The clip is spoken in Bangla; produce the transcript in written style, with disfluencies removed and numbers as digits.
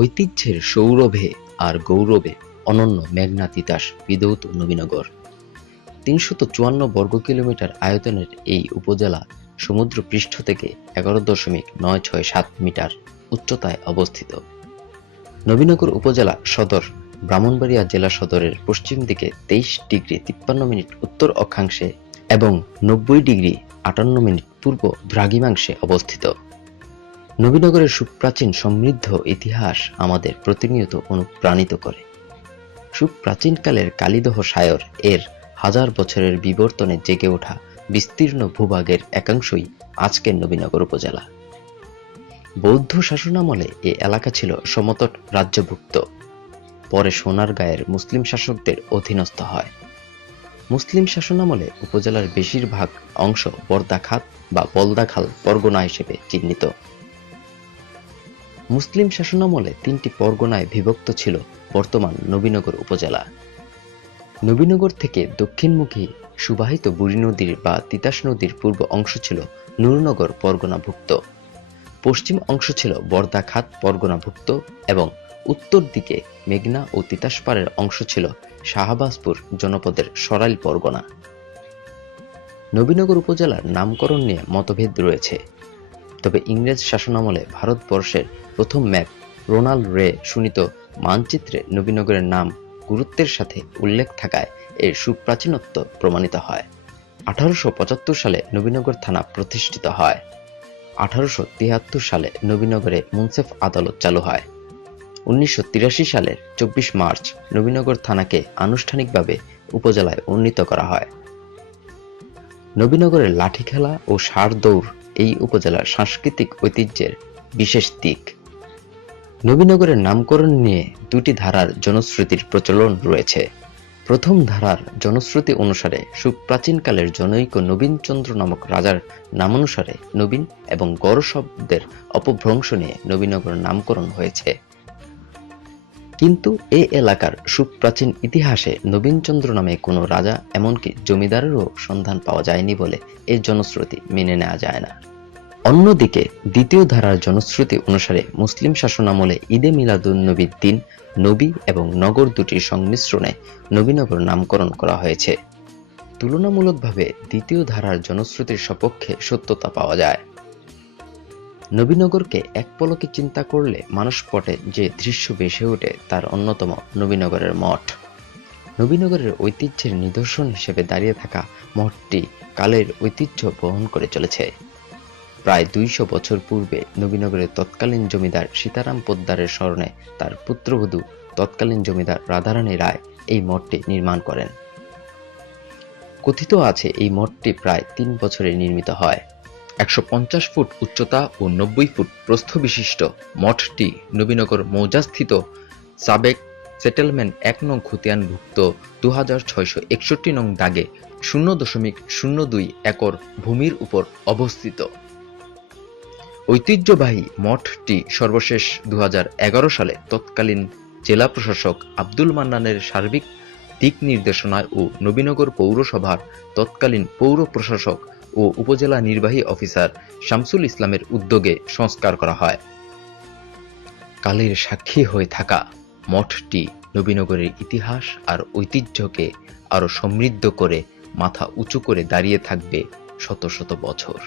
ঐতিহ্যের সৌরভে আর গৌরবে অনন্য মেঘনা তিতাস বিধৌত নবীনগর। ৩৫৪ বর্গ কিলোমিটার আয়তনের এই উপজেলা সমুদ্র পৃষ্ঠ থেকে ১১.৯৬৭ মিটার উচ্চতায় অবস্থিত। নবীনগর উপজেলা সদর ব্রাহ্মণবাড়িয়া জেলা সদরের পশ্চিম দিকে ২৩°৫৩' উত্তর অক্ষাংশে এবং ৯০°৫৮' পূর্ব দ্রাঘিমাংশে অবস্থিত। নবীনগরের সুপ্রাচীন সমৃদ্ধ ইতিহাস আমাদের প্রতিনিয়ত অনুপ্রাণিত করে। সুপ্রাচীনকালের কালীদহ শায়র এর হাজার বছরের বিবর্তনে জেগে ওঠা বিস্তীর্ণ ভূভাগের একাংশই আজকের নবীনগর উপজেলা। বৌদ্ধ শাসনামলে এ এলাকা ছিল সমতট রাজ্যভুক্ত, পরে সোনারগাঁয়ের মুসলিম শাসকদের অধীনস্থ হয়। মুসলিম শাসনামলে উপজেলার বেশিরভাগ অংশ বরদাখাত বা বলদাখাল পরগনা হিসেবে চিহ্নিত। মুসলিম শাসনামলে ৩টি পরগনায় বিভক্ত ছিল বর্তমান নবীনগর উপজেলা। নবীনগর থেকে দক্ষিণমুখী সুবাহিত বুড়ি নদীর বা তিতাস নদীর পূর্ব অংশ ছিল নূরনগর পরগনাভুক্ত, পশ্চিম অংশ ছিল বরদাখাত পরগনাভুক্ত এবং উত্তর দিকে মেঘনা ও তিতাস পাড়ের অংশ ছিল শাহবাজপুর জনপদের সরাইল পরগনা। নবীনগর উপজেলার নামকরণ নিয়ে মতভেদ রয়েছে, তবে ইংরেজ শাসনামলে ভারতবর্ষের প্রথম ম্যাপ রোনাল্ড রে সুনীত মানচিত্রে নবীনগরের নাম গুরুত্বের সাথে উল্লেখ থাকায় এর সুপ্রাচীনত্ব প্রমাণিত হয়। 1875 সালে নবীনগর থানা প্রতিষ্ঠিত হয়। 1873 সালে নবীনগরে মুন্সেফ আদালত চালু হয়। 1983 সালের 24 মার্চ নবীনগর থানাকে আনুষ্ঠানিকভাবে উপজেলায় উন্নীত করা হয়। নবীনগরের লাঠি খেলা ও ষাঁড় দৌড় এই উপজেলার সাংস্কৃতিক ঐতিহ্যের বিশেষ দিক। নবীনগরের নামকরণ নিয়ে দুটি ধারার জনশ্রুতির প্রচলন রয়েছে। প্রথম ধারার জনশ্রুতি অনুসারে সুপ্রাচীনকালের জনৈক নবীনচন্দ্র নামক রাজার নামানুসারে নবীন এবং গড় শব্দের অপভ্রংশ নিয়ে নবীনগর নামকরণ হয়েছে। কিন্তু এ এলাকার সুপ্রাচীন ইতিহাসে নবীনচন্দ্র নামে কোনো রাজা এমনকি জমিদারেরও সন্ধান পাওয়া যায়নি বলে এ জনশ্রুতি মেনে নেওয়া যায় না। অন্যদিকে দ্বিতীয় ধারার জনশ্রুতি অনুসারে মুসলিম শাসনামলে ঈদে মিলাদুন্নবীর দিন নবী এবং নগর দুটির সংমিশ্রণে নবীনগর নামকরণ করা হয়েছে। তুলনামূলকভাবে দ্বিতীয় ধারার জনশ্রুতির সপক্ষে সত্যতা পাওয়া যায়। নবীনগরকে এক পলকে চিন্তা করলে মানসপটে যে দৃশ্য ভেসে ওঠে তার অন্যতম নবীনগরের মঠ। নবীনগরের ঐতিহ্যের নিদর্শন হিসেবে দাঁড়িয়ে থাকা মঠটি কালের ঐতিহ্য বহন করে চলেছে। প্রায় ২০০ বছর পূর্বে নবীনগরের তৎকালীন জমিদার সীতারাম পোদ্দারের স্মরণে তার পুত্রবধূ তৎকালীন জমিদার রাধারানী রায় এই মঠটি নির্মাণ করেন। কথিত আছে এই মঠটি প্রায় ৩ বছরে নির্মিত হয়। ১৫০ ফুট উচ্চতা ও ৯০ ফুট প্রস্থ বিশিষ্ট মঠটি নবীনগর মৌজাস্থিত সাবেক সেটেলমেন্ট ১ নং খতিয়ানভুক্ত ২৬৬১ নং দাগে ০.০২ একর ভূমির উপর অবস্থিত। ঐতিহ্যবাহী মঠটি সর্বশেষ ২০১১ সালে তৎকালীন জেলা প্রশাসক আব্দুল মান্নানের সার্বিক দিক নির্দেশনায় ও নবীনগর পৌরসভার তৎকালীন পৌর প্রশাসক ও উপজেলা নির্বাহী অফিসার শামসুল ইসলামের উদ্যোগে সংস্কার করা হয়। কালের সাক্ষী হয়ে থাকা মঠটি নবীনগরের ইতিহাস আর ঐতিহ্যকে আরো সমৃদ্ধ করে মাথা উঁচু করে দাঁড়িয়ে থাকবে শত শত বছর।